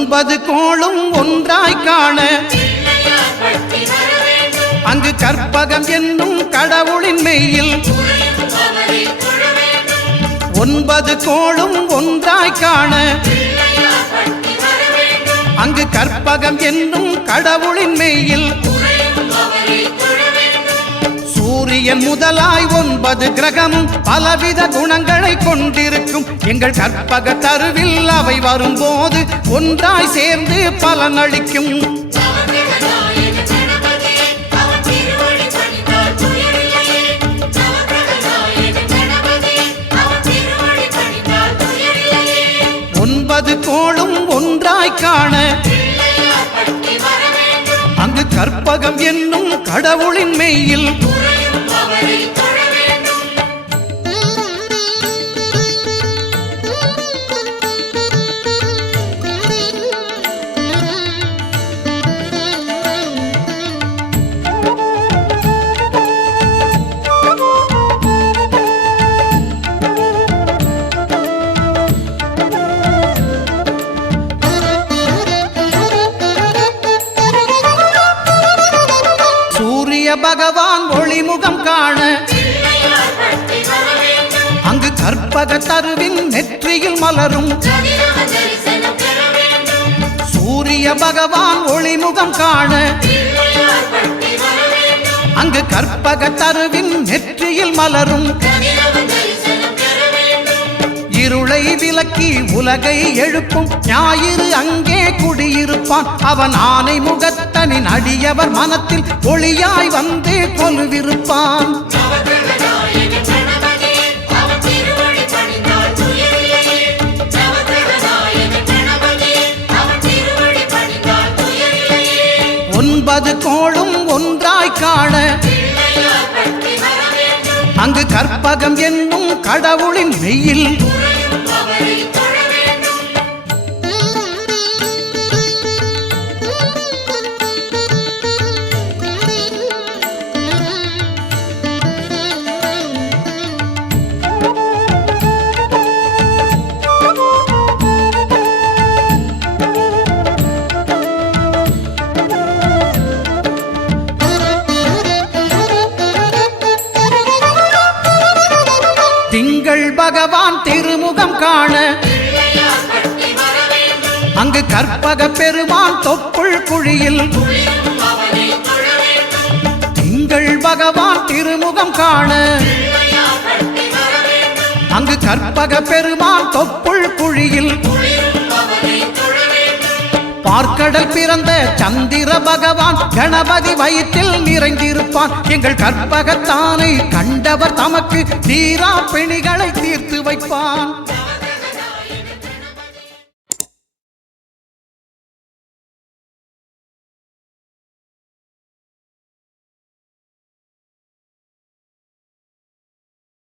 ஒன்பது கோளும் ஒன்றாய் காண அங்கு கற்பகம் என்னும் கடவுளின் மெய்யில் ஒன்பது கோளும் ஒன்றாய் காண அங்கு கற்பகம் என்னும் கடவுளின் மெய்யில் சூரியன் முதலாய் ஒன்பது கிரகமும் பலவித குணங்களை கொண்டிருக்கும் எங்கள் கற்பக தருவில் அவை வரும்போது ஒன்றாய் சேர்ந்து பலனளிக்கும். ஒன்பது கோளும் ஒன்றாய் காண அங்கு கற்பகம் என்னும் கடவுளின் மெய்யில் பகவான் ஒளிமுகம் காண அங்கு கற்பக தருவின் நெற்றியில் மலரும் சூரிய பகவான் ஒளிமுகம் காண அங்கு கற்பக தருவின் நெற்றியில் மலரும் இருளை விலக்கி உலகை எழுப்பும் ஞாயிறு அங்கே குடியிருப்பான் அவன் ஆனை முகத்தனின் அடியவர் மனத்தில் ஒளியாய் வந்து கொலுவிருப்பான். ஒன்பது கோளும் ஒன்றாய் காண அங்கு கற்பகம் என்னும் கடவுளின் மெய்யில் திங்கள் பகவான் திருமுகம் காண அங்கு கற்பக பெருமான் தொப்புள் குழியில் திங்கள் பகவான் திருமுகம் காண அங்கு கற்பக பெருமான் தொப்புள் குழியில் பார்க்கடல் பிறந்த சந்திர பகவான் கணபதி வயிற்றில் நிறைந்திருப்பான் எங்கள் கற்பகத்தானை கண்டவர் தமக்கு தீரா பிணிகளை தீர்த்து வைப்பான்.